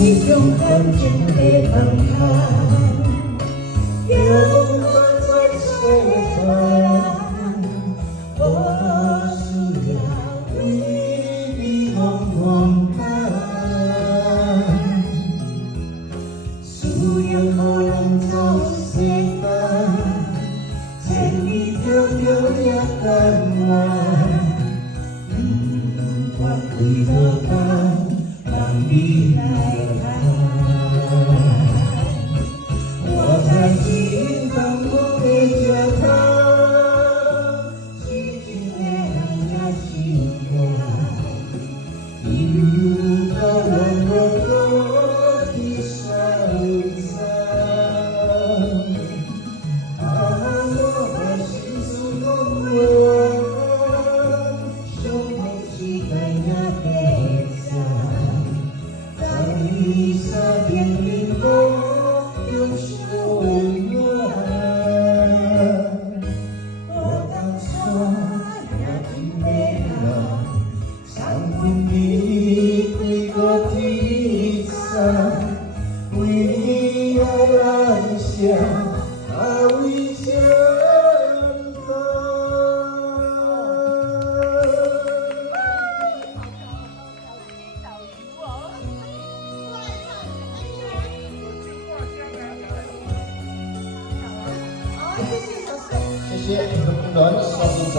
中看见的澎湃，有风在吹拂，我需要为你红红伴。树叶无人做世间，千里迢迢也甘愿。我归落班，让你来看。我在心中不会觉他，细细的那心窝，一路到了我的山上。啊，我把心事讲完。你沙边的我有些温暖，我当初也听得了，伤痕你归我的山，为你而安详，啊为前方。谢谢，暖暖双臂长。